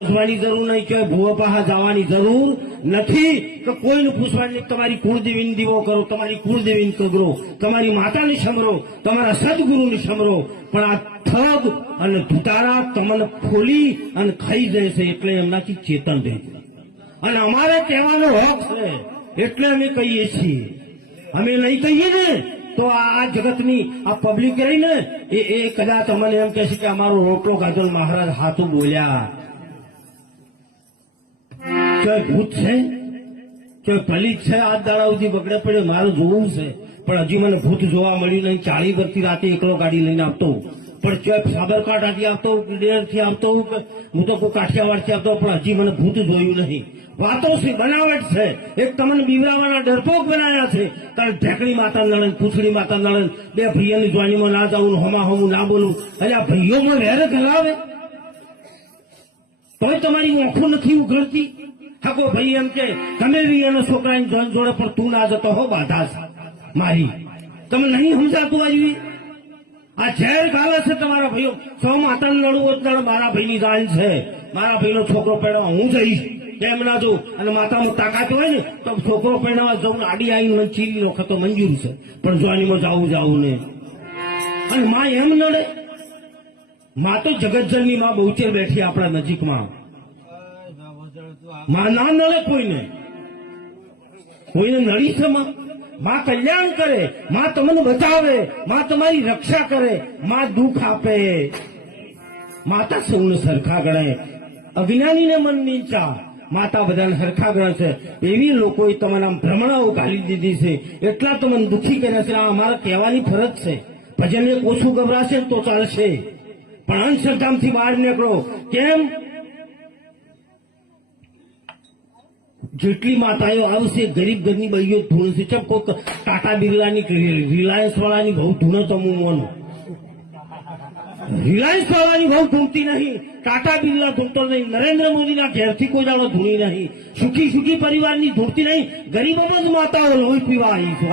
પૂછવાની જરૂર નહીં કે ભૂવા પાસે જવાની જરૂર નથી કે કોઈને પૂછવાની તમારી કુળદેવીને દીવો કરો, તમારી કુળદેવીને કરો, તમારી માતાને સમરો, તમારા સદગુરુને સમરો, પણ આ ઠગ અને ધુતારા તમને ખોલી અને ખાઈ જાય છે એટલે એમનાથી ચેતન રહેજો. અને અમારે કહેવાનો હક છે એટલે અમે કહીએ છીએ. અમે નહીં કહીએ ને તો આ જગતની આ પબ્લિક રહી ને એ કદાચ અમને એમ કહે છે કે અમારો રોટલો ખાધો મહારાજ હાથું બોલ્યા. કે ભૂત છે કે પલિત છે, આ દાડા સુધી બગડે પડ્યો મારું જોવું છે, પણ હજી મને ભૂત જોવા મળ્યું નહીં. 40 વર્ષથી રાતે એકલો ગાડી લઈને આવતો, પણ સાબરકાંઠાથી આવતો, ડેરથી આવતો, હું તો કોઈ કાઠિયાવાડથી આવતો, પણ હજી મને ભૂત જોયું નહીં. વાતો છે, બનાવટ છે. એક તમને બીવરાવાના ડરપોક બનાવ્યા છે. તારે ઢેકડી માતા નળન, પૂછડી માતા નળન, બે ભાઈઓની જોઈનીમાં ના જવું, હોમું ના બોલું. એટલે આ ભાઈઓમાં વેર ઘલાવે તોય તમારી આંખો નથી ઉઘડતી. હાકો ભાઈ એમ કે તમે બી એનો છોકરાની જોઈન જોડે, પણ તું ના જતો હો બાધા મારી. તમે નહીં સમજાતું આવી આ ઝેર ગાલે છે તમારા ભાઈઓ. સૌ માતાને લડવું એટલે મારા ભાઈની જાન છે, મારા ભાઈનો છોકરો પહેરવા હું જઈશ કેમ ના જઉં. અને માતામાં તાકાત હોય ને તો છોકરો પહેરવા જવું, આડી આવીને ચીરી નો ખતો મંજૂર છે, પણ જોઈનીમાં જાવું ને. અને માં એમ નડે, માં તો જગતજનની માં બહુચેર બેઠી આપણા નજીકમાં. માં ના નડે કોઈને, કોઈને નડી છે માં કલ્યાણ કરે, માં તમને બચાવે, માં તમારી રક્ષા કરે, માં દુઃખ આપે. માતા સૌને સરખા ગણે, અજ્ઞાનીને મન નીચા, માતા બધાને સરખા ગણે છે. એવી લોકોએ તમને આમ ભ્રમણાઓ ગાલી દીધી છે, એટલા તમને દુઃખી કર્યા છે. આ અમારે કહેવાની ફરજ છે. ભજન એક ઓછું ગભરાશે તો ચાલશે, પણ અંધશ્રદ્ધામાંથી બહાર નીકળો. કેમ? જેટલી માતાઓ આવશે ગરીબ ઘરની બહીઓ ધૂણ છે. ચમ કોઈ ટાટા બિરલાની, રિલાયન્સ વાળાની બહુ ધૂણો તો હું મોનું. રિલાયન્સ વાળાની બહુ ધૂમતી નહીં, ટાટા બિરલા ધૂમતો નહીં, નરેન્દ્ર મોદીના ઘેરથી કોઈ દાડો ધૂણી નહીં, સુખી પરિવારની ધૂમતી નહીં. ગરીબોમાં જ માતાઓ લોહી પીવા આવી છું.